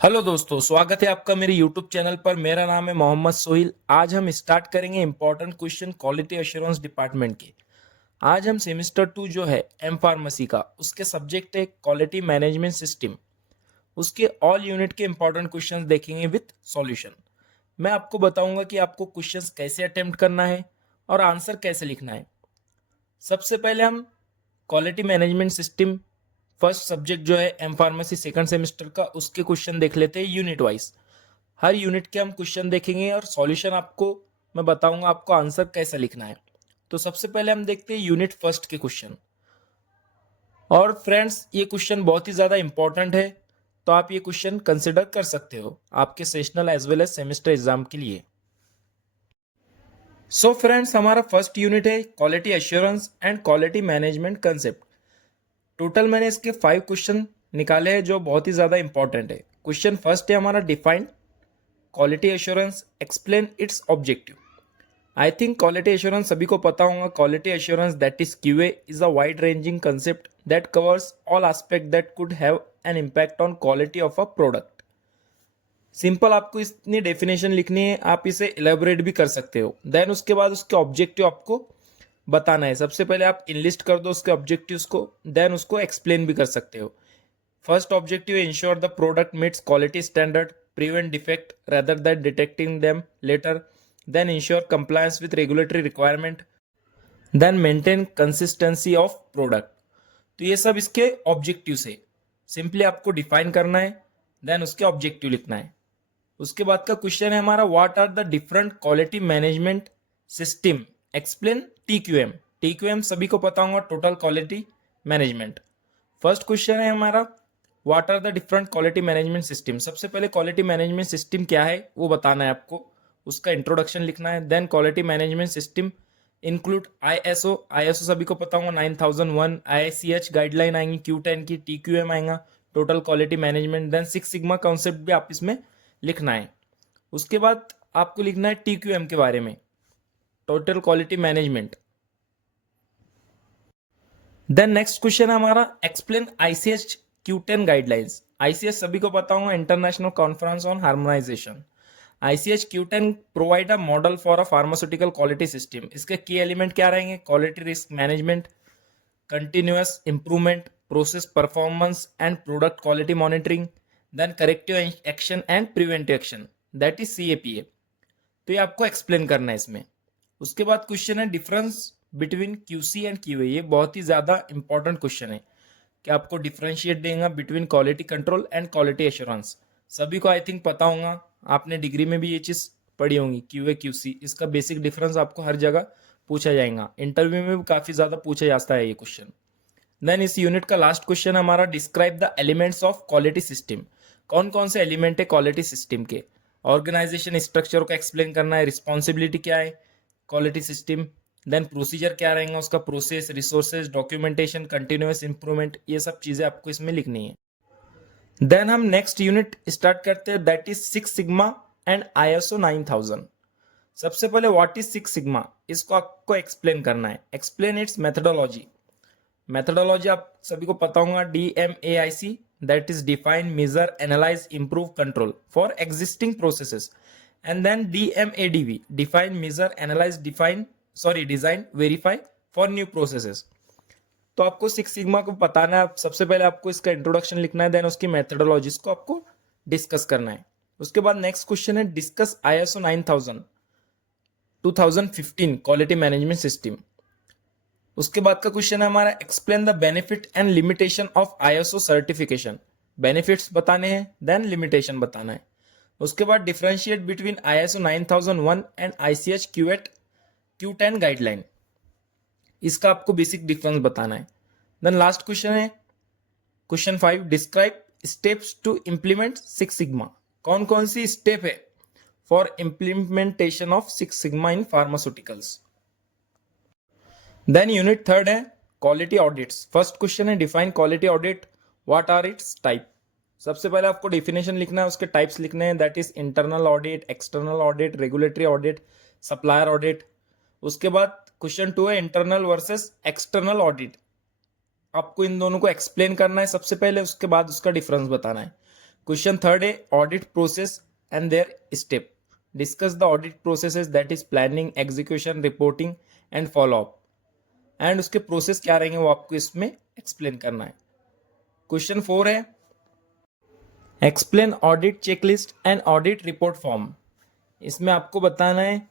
Hello दोस्तों, स्वागत है आपका मेरे यूट्यूब चैनल पर। मेरा नाम है मोहम्मद सोहिल। आज हम स्टार्ट करेंगे important question quality assurance department के। आज हम सेमेस्टर 2 जो है एम फार्मेसी का, उसके सब्जेक्ट है क्वालिटी मैनेजमेंट सिस्टम। उसके ऑल यूनिट के इंपॉर्टेंट क्वेश्चंस देखेंगे विथ सॉल्यूशन। मैं आपको बताऊंगा कि आपको क्वेश्चंस कैसे अटेम्प्ट करना है और आंसर कैसे लिखना है। सबसे पहले हम quality management system first subject जो है एम फार्मेसी सेकंड सेमेस्टर का, उसके क्वेश्चन देख लेते हैं यूनिट वाइज। हर यूनिट के हम क्वेश्चन देखेंगे और सॉल्यूशन आपको मैं बताऊंगा आपको आंसर कैसा लिखना है। तो सबसे पहले हम देखते हैं यूनिट फर्स्ट के क्वेश्चन। और फ्रेंड्स, ये क्वेश्चन बहुत ही ज़्यादा इंपॉर्टेंट है, तो आप ये क्वेश्चन कंसिडर कर सकते हो आपके sessional as well as semester exam के लिए। सो फ्रेंड्स, हमारा फर्स्ट यूनिट है quality assurance and quality management concept. Total मैंने इसके 5 क्वेश्चन निकाले हैं जो बहुत ही ज़्यादा इंपॉर्टेंट है। क्वेश्चन फर्स्ट है हमारा, define quality assurance, explain it's objective. I think quality assurance सभी को पता होगा। Quality assurance that is QA is a wide ranging concept that covers all aspect that could have an impact on quality of a product. Simple आपको इतनी definition लिखनी है, आप इसे इलेबोरेट भी कर सकते हो। देन उसके बाद उसके ऑब्जेक्टिव आपको बताना है। सबसे पहले आप इनलिस्ट कर दो उसके ऑब्जेक्टिव्स को, देन उसको एक्सप्लेन भी कर सकते हो। First objective, ensure the product meets quality standard, prevent defect rather than detecting them later, then ensure compliance with regulatory requirement, then maintain consistency of product। तो ये सब इसके ऑब्जेक्टिव्स है। सिंपली आपको डिफाइन करना है, देन उसके ऑब्जेक्टिव लिखना है। उसके बाद का क्वेश्चन है हमारा, what are the different quality management system, explain TQM. TQM सभी को पता होगा, total quality management. First question है हमारा, what are the different quality management system. सबसे पहले क्वालिटी मैनेजमेंट सिस्टम क्या है वो बताना है आपको, उसका इंट्रोडक्शन लिखना है। Then quality management system include ISO. ISO सभी को पता होगा 9001, आईसीएच गाइडलाइन आएंगी, Q10 की, टीक्यूएम आएगा, total quality management. Then 6 sigma concept भी आप इसमें लिखना है। उसके बाद आपको लिखना है टीक्यूएम के बारे में, total quality management. Then next question है हमारा, explain ICH Q10 guidelines. ICH सभी को पता होगा, international conference on harmonisation. ICH Q10 provide a model for a pharmaceutical quality system. इसके की एलिमेंट क्या रहेंगे, quality risk management, continuous improvement, process performance and product quality monitoring, then corrective action and preventive action, that is CAPA। तो ये आपको explain करना है इसमें। उसके बाद क्वेश्चन है difference between QC and QA। ये बहुत ही ज्यादा इंपॉर्टेंट क्वेश्चन है कि आपको डिफरेंशिएट देगा between quality control and quality assurance. सभी को आई थिंक पता होगा, आपने डिग्री में भी ये चीज पढ़ी होंगी, QA QC, इसका बेसिक डिफरेंस आपको हर जगह पूछा जाएगा। इंटरव्यू में भी काफी ज्यादा पूछा जाता है ये क्वेश्चन। देन इस यूनिट का लास्ट क्वेश्चन हमारा, describe the elements of quality system. कौन कौन से एलिमेंट है क्वालिटी सिस्टम के। ऑर्गेनाइजेशन स्ट्रक्चर को एक्सप्लेन करना है, रिस्पॉन्सिबिलिटी क्या है क्वालिटी सिस्टम, देन प्रोसीजर क्या रहेगा उसका, process, resources, documentation, continuous improvement, ये सब चीजें आपको इसमें लिखनी है। देन हम नेक्स्ट यूनिट स्टार्ट करते हैं, that is 6 sigma and ISO 9000। सबसे पहले व्हाट इज 6 सिग्मा, इसको आपको एक्सप्लेन करना है। Explain it's methodology. मेथडोलॉजी आप सभी को पता होगा, DMAIC, that is define, measure, analyse, improve, control for existing processes. And then DMADV, define, measure, analyse, design, verify for new processes. तो आपको 6 सिग्मा को बताना है। सबसे पहले आपको इसका इंट्रोडक्शन लिखना है, देन उसकी मेथडोलॉजीज को आपको डिस्कस करना है। उसके बाद नेक्स्ट क्वेश्चन है, discuss ISO 9000 2015 quality management system. उसके बाद का क्वेश्चन है हमारा, explain the benefit and limitation of ISO certification. Benefits बताने हैं, देन लिमिटेशन बताना है। उसके बाद differentiate between ISO 9001 and ICH Q10 guideline, इसका आपको बेसिक डिफरेंस बताना है। देन लास्ट क्वेश्चन है question 5, describe steps to implement 6 sigma. कौन कौन सी स्टेप है for implementation of 6 sigma in pharmaceuticals. Then unit third है क्वालिटी ऑडिट्स। फर्स्ट क्वेश्चन है, define quality audit, what are its type. सबसे पहले आपको डेफिनेशन लिखना है, उसके टाइप्स लिखने हैं, that is internal audit, external audit, regulatory audit, supplier audit. उसके बाद क्वेश्चन 2 है, इंटरनल वर्सेस एक्सटर्नल ऑडिट। आपको इन दोनों को एक्सप्लेन करना है सबसे पहले, उसके बाद उसका डिफरेंस बताना है। क्वेश्चन थर्ड है audit process and their step. Discuss the audit processes that is planning, execution, reporting and follow up. And उसके प्रोसेस क्या रहेंगे वो आपको इसमें एक्सप्लेन करना है. क्वेश्चन 4 है explain audit checklist and audit report form. इसमें आपको बताना है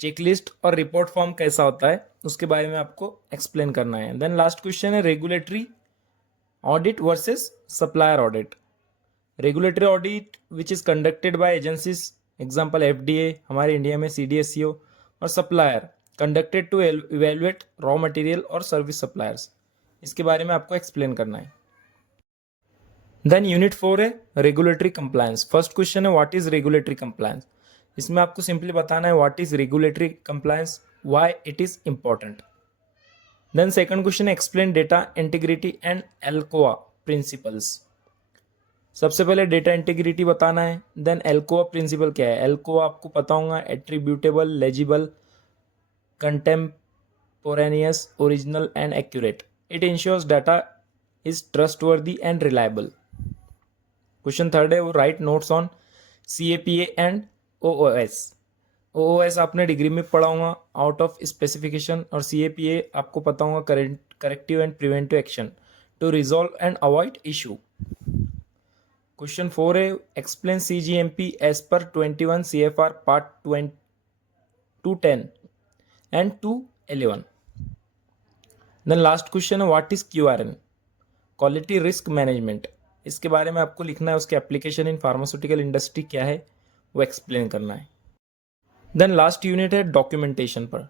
चेकलिस्ट और रिपोर्ट फॉर्म कैसा होता है, उसके बारे में आपको एक्सप्लेन करना है. देन लास्ट क्वेश्चन है regulatory audit versus supplier audit. Regulatory audit which is conducted by agencies, example FDA हमारे इंडिया में, सीडीएससीओ, और supplier conducted to evaluate raw material और सर्विस सप्लायर्स. इसके बारे में आपको एक्सप्लेन करना है. देन यूनिट 4 है रेगुलेटरी कंप्लायंस. फर्स्ट क्वेश्चन है व्हाट इज रेगुलेटरी कंप्लायंस. इसमें आपको सिंपली बताना है what is regulatory compliance, why it is important. Then second question है explain data integrity and ALCOA principles. सबसे पहले डेटा इंटीग्रिटी बताना है. देन एल्कोआ प्रिंसिपल क्या है. एल्कोआ आपको पता होगा attributable, legible, contemporaneous, original and accurate. It ensures data is trustworthy and reliable. Question third है वो write notes on CAPA and OOS. OOS आपने डिग्री में पढ़ा होगा, आउट ऑफ स्पेसिफिकेशन, और CAPA आपको पता होगा corrective and preventive action to resolve and avoid issue. Question 4 है explain CGMP as per 21 CFR part 210 and 211. Then last question है what is QRM, quality risk management. इसके बारे में आपको लिखना है, उसके एप्लीकेशन इन फार्मास्यूटिकल इंडस्ट्री क्या है वो एक्सप्लेन करना है. देन लास्ट यूनिट है डॉक्यूमेंटेशन पर.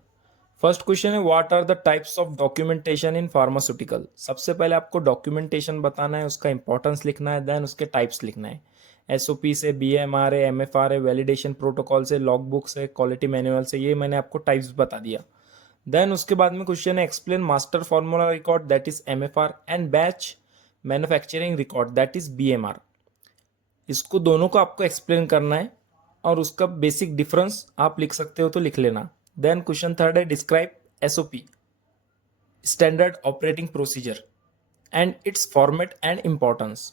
फर्स्ट क्वेश्चन है what are the types of documentation in pharmaceutical. सबसे पहले आपको डॉक्यूमेंटेशन बताना है, उसका इंपॉर्टेंस लिखना है, देन उसके टाइप्स लिखना है. SOP से, BMR है, MFR है, वैलिडेशन प्रोटोकॉल से, लॉग बुक से, क्वालिटी मैनुअल से. ये मैंने आपको टाइप्स बता दिया. देन उसके बाद में क्वेश्चन है explain master formula record that is MFR and batch manufacturing record that is BMR. इसको दोनों को आपको एक्सप्लेन करना है और उसका बेसिक डिफरेंस आप लिख सकते हो तो लिख लेना. देन क्वेश्चन थर्ड है describe SOP, standard operating procedure, and it's format and importance.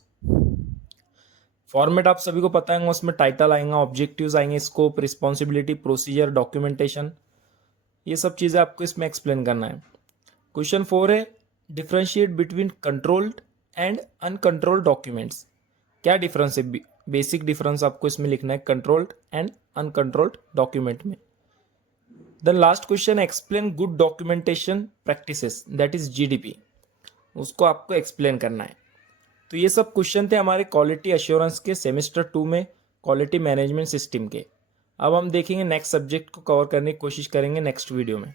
Format आप सभी को पता है, उसमें टाइटल आएगा, ऑब्जेक्टिव्स आएंगे, स्कोप, रिस्पॉन्सिबिलिटी, प्रोसीजर, डॉक्यूमेंटेशन, ये सब चीज़ें आपको इसमें एक्सप्लेन करना है. क्वेश्चन 4 है differentiate between controlled and uncontrolled documents. क्या डिफरेंस है, बेसिक डिफरेंस आपको इसमें लिखना है कंट्रोल्ड एंड अनकंट्रोल्ड डॉक्यूमेंट में. Then last question explain good documentation practices that is GDP. उसको आपको एक्सप्लेन करना है. तो ये सब क्वेश्चन थे हमारे क्वालिटी एश्योरेंस के सेमेस्टर 2 में क्वालिटी मैनेजमेंट सिस्टम के. अब हम देखेंगे नेक्स्ट सब्जेक्ट को कवर करने की कोशिश करेंगे नेक्स्ट वीडियो में.